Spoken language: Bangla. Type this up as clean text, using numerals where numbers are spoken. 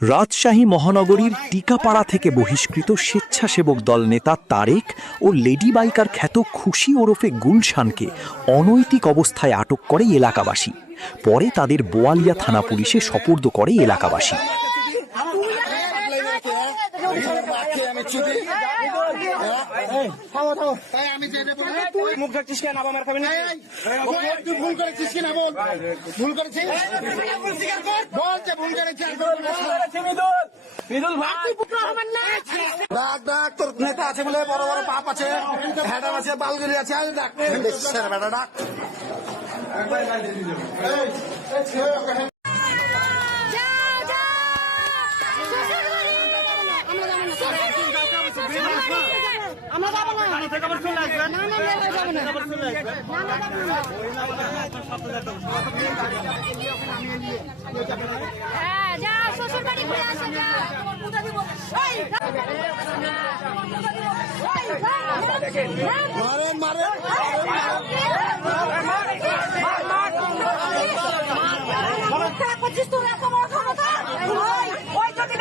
রাজশাহী মহানগরীর টিকাপাড়া থেকে বহিষ্কৃত স্বেচ্ছাসেবক দল নেতা তারেক ও লেডি বাইকার খ্যাত খুশি ওরফে গুলশানকে অনৈতিক অবস্থায় আটক করে এলাকাবাসী। পরে তাদের বোয়ালিয়া থানা পুলিশে সোপর্দ করে এলাকাবাসী। মুখ দেখছিস কেন? আবার মার খাবি না? তুই ভুল করেছিস কিনা বল। ভুল করেছিস বল যে ভুল করেছিস। ডাক ডাক, তোর নেতা আছে বলে, বড় বড় পাপ আছে, হ্যাডাম আছে, বালগিরি আছে, ডাক বেটা ডাক। আমরা যাবো না। হ্যাঁ, যা শ্বশুর বাড়ি ঘুরে আসো, যা। মারেন মারেন তোর এত বড় ক্ষমতা? ওই যদি